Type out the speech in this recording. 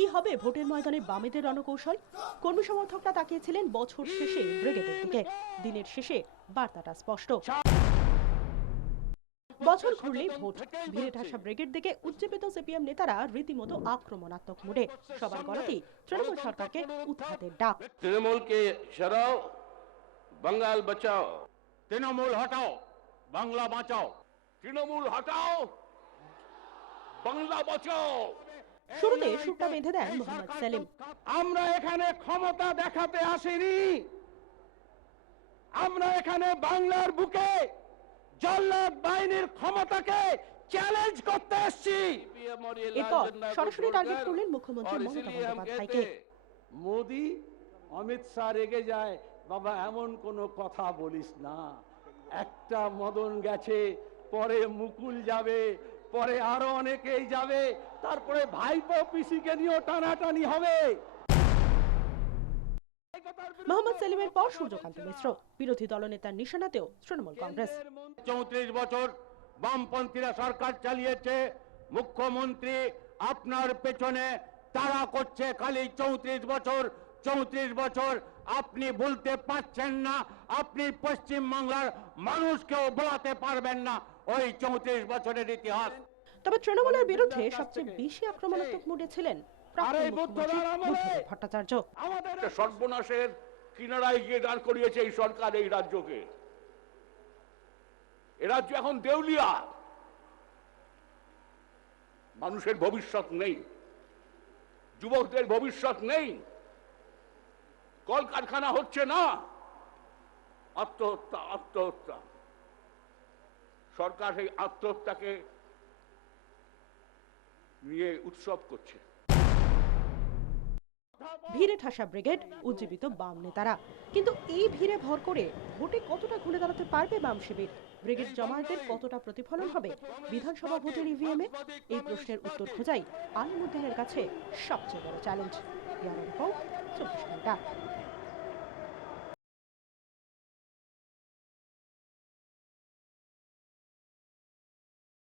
কি হবে ভোটের ময়দানে বামেদের রণকৌশল? কর্মী সমর্থকরা তাকিয়েছিলেন বছর শেষে ব্রিগেডের দিকে। দিনের শেষে বার্তাটা স্পষ্ট। বছর ঘুরলেই ভোট, ভিড়ে ঠাসা ব্রিগেড দিকে উজ্জীবিত সিপিএম নেতারা রীতিমতো আক্রমণাত্মক মুডে। সবার গলাতেই তৃণমূল সরকারকে উৎখাতের ডাক। তৃণমূলকে সরাও, বাঙাল বাঁচাও। তৃণমূল হটাও, বাংলা বাঁচাও। তৃণমূল হটাও, বাংলা বাঁচাও। শুরুতে সুরটা বেঁধে দেন মোহাম্মদ সেলিম। আমরা এখানে ক্ষমতা দেখাতে আসিনি, আমরা এখানে বাংলার বুকে জল্লাদ বাহিনীর ক্ষমতাকে চ্যালেঞ্জ করতে এসেছি। এরপর সরাসরি টার্গেট করলেন মুখ্যমন্ত্রী মমতা বন্দ্যোপাধ্যায়কে। মোদি অমিত শাহ রেগে যায়, বাবা এমন কোনো কথা বলিস না। একটা মদন গেছে, পরে মুকুল যাবে, পরে আরো অনেকেই যাবে, তারপরে ভাইপো পিসিকে নিয়েও টানাটানি হবে। মোহাম্মদ সেলিমের পর সূর্যকান্ত মিশ্র। বিরোধী দলনেতার নিশানাতেও তৃণমূল কংগ্রেস। 34 বছর বামপন্থীরা সরকার চালিয়েছে, মুখ্যমন্ত্রী আপনার পেছনে তাড়া করছে খালি 34 বছর। 34 বছর আপনি বলতে পারছেন না, আপনি পশ্চিম বাংলার মানুষকেও বলাতে পারবেন না ওই 34 বছরের ইতিহাস। তবে তৃণমূলের বিরুদ্ধে সবচেয়ে বেশি আক্রমণাত্মক মুডে ছিলেন ভট্টাচার্য। সর্বনাশের কিনারায় গিয়ে দাঁড় করিয়েছে এই সরকার এই রাজ্যকে। এ রাজ্য এখন দেউলিয়া, মানুষের ভবিষ্যৎ নেই, যুবকদের ভবিষ্যৎ নেই, কলকারখানা হচ্ছে না, আত্মহত্যা আত্মহত্যা। সরকার সেই আত্মহত্যাকে নিয়ে উৎসব করছে। ভিড়ে ঠাসা ব্রিগেড, উজ্জীবিত বাম নেতারা। কিন্তু এই ভিড়ে ভর করে ভোটে কতটা ঘুরে দাঁড়াতে পারবে বাম শিবির? ব্রিগেড জমায়েতের কতটা প্রতিফলন হবে বিধানসভা ভোটের ইভিএমে? এই প্রশ্নের উত্তর খোঁজাই আলিমুদ্দিনের কাছে সবচেয়ে বড় চ্যালেঞ্জ। 24 ঘন্টা।